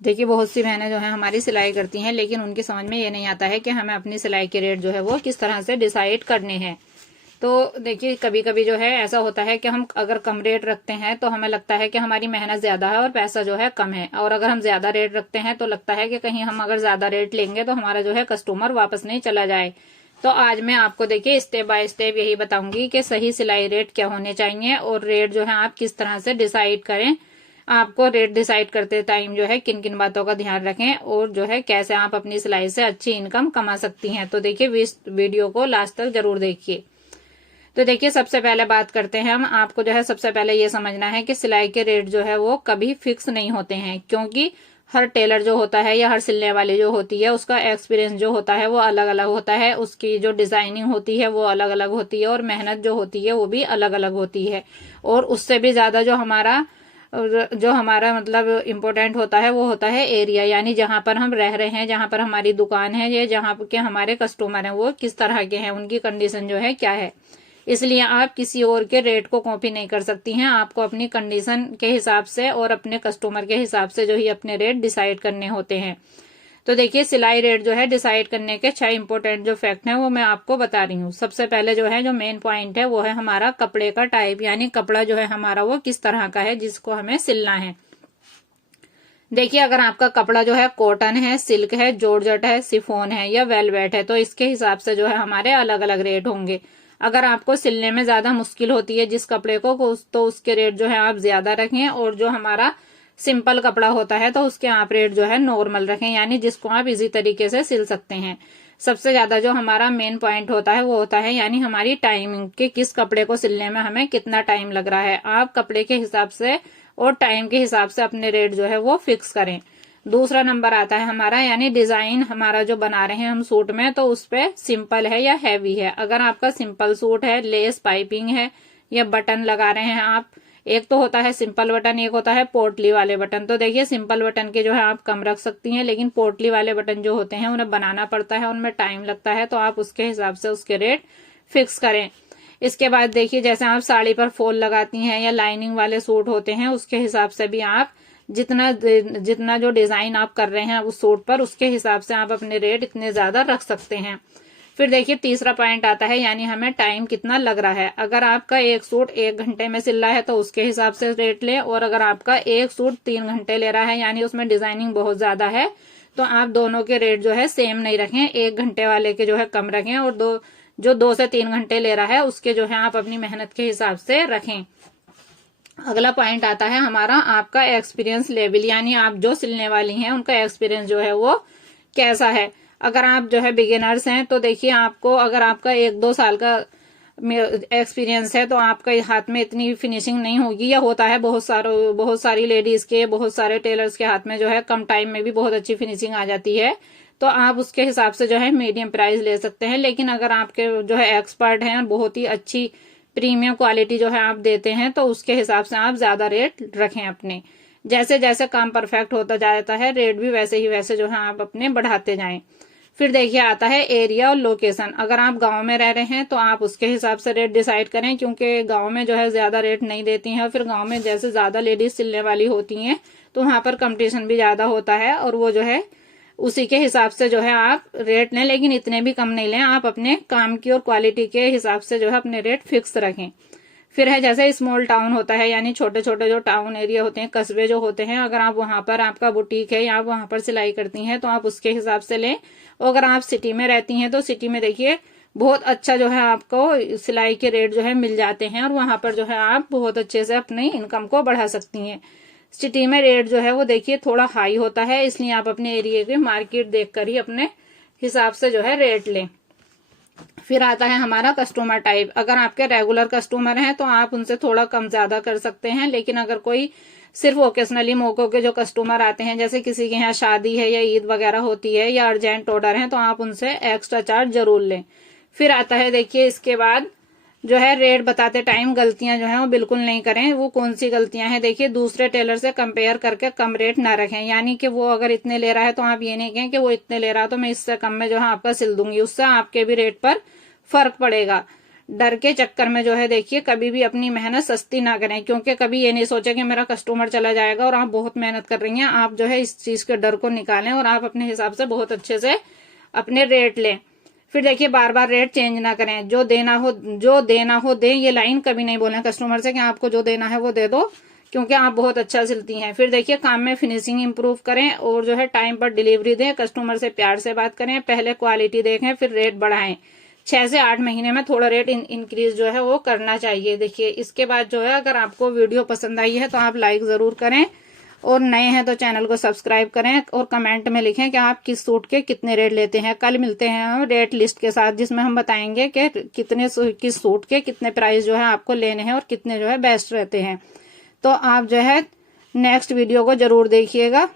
देखिए बहुत सी बहनें जो है हमारी सिलाई करती हैं, लेकिन उनकी समझ में ये नहीं आता है कि हमें अपनी सिलाई के रेट जो है वो किस तरह से डिसाइड करने हैं। तो देखिए कभी कभी जो है ऐसा होता है कि हम अगर कम रेट रखते हैं तो हमें लगता है कि हमारी मेहनत ज्यादा है और पैसा जो है कम है, और अगर हम ज्यादा रेट रखते हैं तो लगता है कि कहीं हम अगर ज्यादा रेट लेंगे तो हमारा जो है कस्टमर वापस नहीं चला जाए। तो आज मैं आपको देखिए स्टेप बाय स्टेप यही बताऊंगी कि सही सिलाई रेट क्या होने चाहिए और रेट जो है आप किस तरह से डिसाइड करें। आपको रेट डिसाइड करते टाइम जो है किन किन बातों का ध्यान रखें और जो है कैसे आप अपनी सिलाई से अच्छी इनकम कमा सकती हैं। तो देखिए इस वीडियो को लास्ट तक जरूर देखिए। तो देखिए सबसे पहले बात करते हैं हम। आपको जो है सबसे पहले ये समझना है कि सिलाई के रेट जो है वो कभी फिक्स नहीं होते हैं, क्योंकि हर टेलर जो होता है या हर सिलने वाली जो होती है उसका एक्सपीरियंस जो होता है वो अलग अलग होता है, उसकी जो डिजाइनिंग होती है वो अलग अलग होती है और मेहनत जो होती है वो भी अलग अलग होती है। और उससे भी ज्यादा जो हमारा मतलब इम्पोर्टेंट होता है वो होता है एरिया, यानी जहां पर हम रह रहे हैं, जहां पर हमारी दुकान है या जहां के हमारे कस्टमर हैं वो किस तरह के हैं, उनकी कंडीशन जो है क्या है। इसलिए आप किसी और के रेट को कॉपी नहीं कर सकती हैं। आपको अपनी कंडीशन के हिसाब से और अपने कस्टमर के हिसाब से जो ही अपने रेट डिसाइड करने होते हैं। तो देखिए सिलाई रेट जो है डिसाइड करने के 6 इंपॉर्टेंट जो फैक्ट हैं वो मैं आपको बता रही हूँ। सबसे पहले जो है जो मेन पॉइंट है वो है हमारा कपड़े का टाइप, यानी कपड़ा जो है हमारा वो किस तरह का है जिसको हमें सिलना है। देखिए अगर आपका कपड़ा जो है कॉटन है, सिल्क है, जॉर्जेट है, शिफॉन है या वेलवेट है तो इसके हिसाब से जो है हमारे अलग अलग रेट होंगे। अगर आपको सिलने में ज्यादा मुश्किल होती है जिस कपड़े को तो उसके रेट जो है आप ज्यादा रखें, और जो हमारा सिंपल कपड़ा होता है तो उसके आप रेट जो है नॉर्मल रखें, यानी जिसको आप इजी तरीके से सिल सकते हैं। सबसे ज्यादा जो हमारा मेन पॉइंट होता है वो होता है यानी हमारी टाइमिंग, कि किस कपड़े को सिलने में हमें कितना टाइम लग रहा है। आप कपड़े के हिसाब से और टाइम के हिसाब से अपने रेट जो है वो फिक्स करें। दूसरा नंबर आता है हमारा यानी डिजाइन हमारा जो बना रहे हैं हम सूट में, तो उस पे सिंपल है या हैवी है। अगर आपका सिंपल सूट है, लेस पाइपिंग है या बटन लगा रहे हैं आप, एक तो होता है सिंपल बटन, एक होता है पोटली वाले बटन। तो देखिए सिंपल बटन के जो है आप कम रख सकती हैं, लेकिन पोटली वाले बटन जो होते हैं उन्हें बनाना पड़ता है, उनमें टाइम लगता है, तो आप उसके हिसाब से उसके रेट फिक्स करें। इसके बाद देखिए जैसे आप साड़ी पर फॉल लगाती हैं या लाइनिंग वाले सूट होते हैं उसके हिसाब से भी आप जितना जितना जो डिजाइन आप कर रहे हैं उस सूट पर उसके हिसाब से आप अपने रेट इतने ज्यादा रख सकते हैं। फिर देखिए तीसरा पॉइंट आता है यानी हमें टाइम कितना लग रहा है। अगर आपका एक सूट 1 घंटे में सिल रहा है तो उसके हिसाब से रेट लें, और अगर आपका एक सूट 3 घंटे ले रहा है यानी उसमें डिजाइनिंग बहुत ज्यादा है तो आप दोनों के रेट जो है सेम नहीं रखें, 1 घंटे वाले के जो है कम रखें और 2 से 3 घंटे ले रहा है उसके जो है आप अपनी मेहनत के हिसाब से रखें। अगला पॉइंट आता है हमारा आपका एक्सपीरियंस लेवल, यानी आप जो सिलने वाली हैं उनका एक्सपीरियंस जो है वो कैसा है। अगर आप जो है बिगिनर्स हैं तो देखिए आपको अगर आपका 1-2 साल का एक्सपीरियंस है तो आपका हाथ में इतनी फिनिशिंग नहीं होगी, या होता है बहुत सारी लेडीज के, बहुत सारे टेलर्स के हाथ में जो है कम टाइम में भी बहुत अच्छी फिनिशिंग आ जाती है, तो आप उसके हिसाब से जो है मीडियम प्राइस ले सकते हैं। लेकिन अगर आपके जो है एक्सपर्ट हैं, बहुत ही अच्छी प्रीमियम क्वालिटी जो है आप देते हैं, तो उसके हिसाब से आप ज्यादा रेट रखें अपने। जैसे जैसे काम परफेक्ट होता जाता है रेट भी वैसे ही वैसे जो है आप अपने बढ़ाते जाएं। फिर देखिए आता है एरिया और लोकेशन। अगर आप गांव में रह रहे हैं तो आप उसके हिसाब से रेट डिसाइड करें, क्योंकि गांव में जो है ज्यादा रेट नहीं देती हैं, फिर गांव में जैसे ज्यादा लेडीज सिलने वाली होती हैं तो वहां पर कंपटीशन भी ज्यादा होता है, और वो जो है उसी के हिसाब से जो है आप रेट लें, लेकिन इतने भी कम नहीं लें। आप अपने काम की और क्वालिटी के हिसाब से जो है अपने रेट फिक्स रखें। फिर है जैसे स्मॉल टाउन होता है, यानी छोटे छोटे जो टाउन एरिया होते हैं, कस्बे जो होते हैं, अगर आप वहां पर आपका बुटीक है या आप वहां पर सिलाई करती हैं तो आप उसके हिसाब से लें। और अगर आप सिटी में रहती हैं तो सिटी में देखिए बहुत अच्छा जो है आपको सिलाई के रेट जो है मिल जाते हैं, और वहां पर जो है आप बहुत अच्छे से अपनी इनकम को बढ़ा सकती हैं। सिटी में रेट जो है वो देखिए थोड़ा हाई होता है, इसलिए आप अपने एरिया के मार्केट देखकर ही अपने हिसाब से जो है रेट लें। फिर आता है हमारा कस्टमर टाइप। अगर आपके रेगुलर कस्टमर हैं तो आप उनसे थोड़ा कम ज्यादा कर सकते हैं, लेकिन अगर कोई सिर्फ ओकेजनली मौकों के जो कस्टमर आते हैं, जैसे किसी के यहाँ शादी है या ईद वगैरह होती है या अर्जेंट ऑर्डर है, तो आप उनसे एक्स्ट्रा चार्ज जरूर लें। फिर आता है देखिए इसके बाद जो है रेट बताते टाइम गलतियां जो है वो बिल्कुल नहीं करें। वो कौन सी गलतियां हैं, देखिए दूसरे टेलर से कंपेयर करके कम रेट ना रखें, यानी कि वो अगर इतने ले रहा है तो आप ये नहीं कहें कि वो इतने ले रहा है तो मैं इससे कम में जो है आपका सिल दूंगी, उससे आपके भी रेट पर फर्क पड़ेगा। डर के चक्कर में जो है देखिए कभी भी अपनी मेहनत सस्ती ना करें, क्योंकि कभी ये नहीं सोचे कि मेरा कस्टमर चला जाएगा और आप बहुत मेहनत कर रही हैं। आप जो है इस चीज के डर को निकालें और आप अपने हिसाब से बहुत अच्छे से अपने रेट लें। फिर देखिए बार बार रेट चेंज ना करें, जो देना हो दें, ये लाइन कभी नहीं बोलें कस्टमर से कि आपको जो देना है वो दे दो, क्योंकि आप बहुत अच्छा सिलती हैं। फिर देखिए काम में फिनिशिंग इंप्रूव करें और जो है टाइम पर डिलीवरी दें, कस्टमर से प्यार से बात करें, पहले क्वालिटी देखें फिर रेट बढ़ाएं। 6 से 8 महीने में थोड़ा रेट इंक्रीज जो है वो करना चाहिए। देखिए इसके बाद जो है अगर आपको वीडियो पसंद आई है तो आप लाइक जरूर करें और नए हैं तो चैनल को सब्सक्राइब करें और कमेंट में लिखें कि आप किस सूट के कितने रेट लेते हैं। कल मिलते हैं हम रेट लिस्ट के साथ, जिसमें हम बताएंगे कि किस सूट के कितने प्राइस जो है आपको लेने हैं और कितने जो है बेस्ट रहते हैं। तो आप जो है नेक्स्ट वीडियो को जरूर देखिएगा।